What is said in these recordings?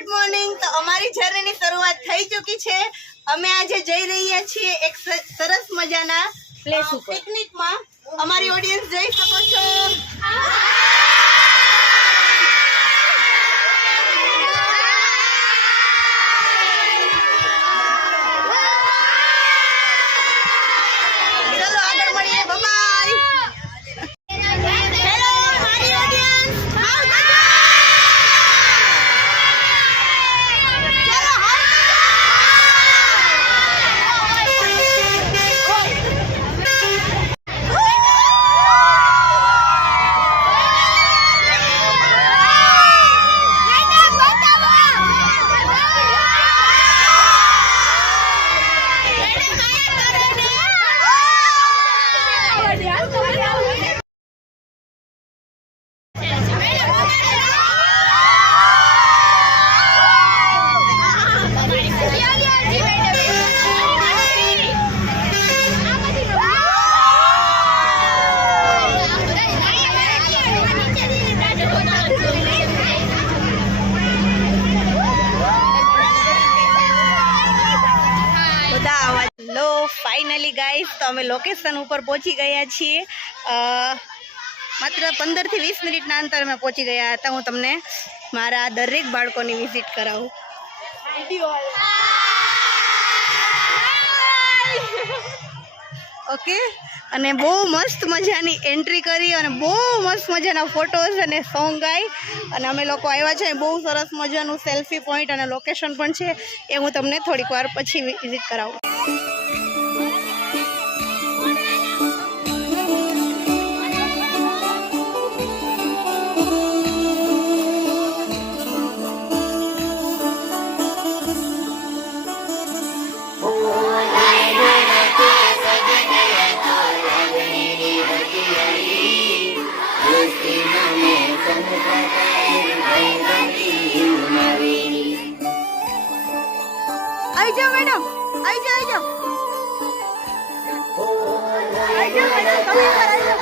Good morning. તો અમારી જર્નીની શરૂઆત થઈ ચૂકી છે। અમે આજે જઈ રહ્યા છીએ એક સરસ મજાના પ્લેસ ઉપર પિકનિકમાં। અમારી ઓડિયન્સ જોઈ શકો છો। ચલો આગળ મળીએ। બાય। હેલો મારી ઓડિયન્સ, ફાઇનલી ગાઈસ તો અમે લોકેશન ઉપર પહોંચી ગયા છીએ। માત્ર 15 થી 20 મિનિટના અંતરે અમે પહોંચી ગયા હતા। હું તમને મારા દરેક બાળકોની વિઝિટ કરાવું। ઓકે, અને બહુ મસ્ત મજાની એન્ટ્રી કરી અને બહુ મસ્ત મજાના ફોટોઝ અને સોંગ ગાઈ અને અમે લોકો આવ્યા છે। બહુ સરસ મજાનું સેલ્ફી પોઈન્ટ અને લોકેશન પણ છે, એ હું તમને થોડીક વાર પછી વિઝિટ કરાવું। आई जाओ मैडम, आई जाओ, आई जाओ, आई जाओ मैडम, कभी पर आई जाओ।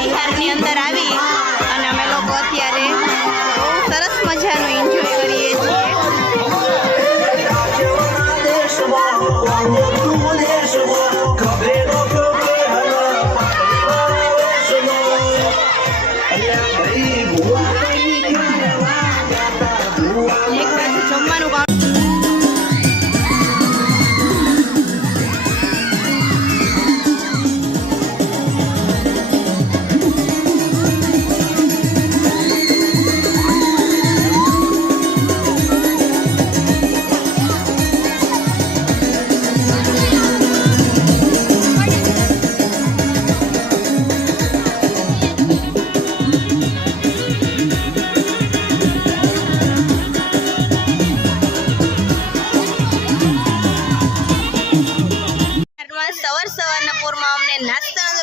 બિહારની અંદર આવી અને અમે લોકો અત્યારે બહુ સરસ મજાનું એન્જોય કરીએ છીએ। જમવાનું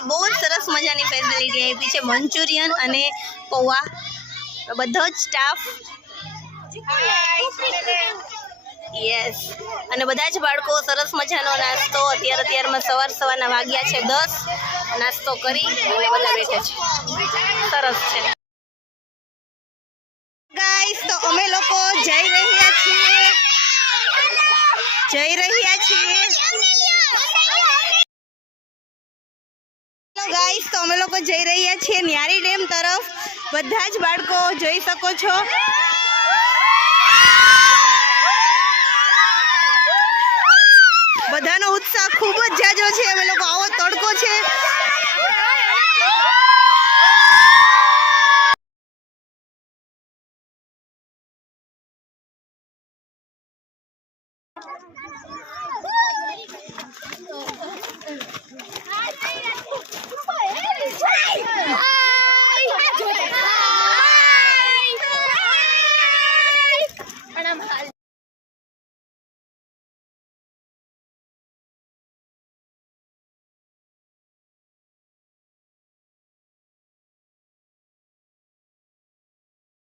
બહુ જ સરસ મજાની ફેસિલિટી આપી છે, મંચુરિયન અને પૌવા, બધો જ સ્ટાફ. યસ, અને બધા જ બાળકો સરસ મજાનો નાસ્તો અત્યારમાં સવારના વાગ્યા છે 10, નાસ્તો કરી અને બધા બેઠા છે. સરસ છે ગાઈસ. તો અમે લોકો જઈ રહ્યા છીએ ગાઈસ. તો અમે લોકો જઈ રહ્યા છીએ ન્યારી ડેમ તરફ. બધા જ બાળકો જોઈ શકો છો. બધાનો ઉત્સાહ ખૂબ જ જાજો છે. અમે લોકો આવો તડકો છે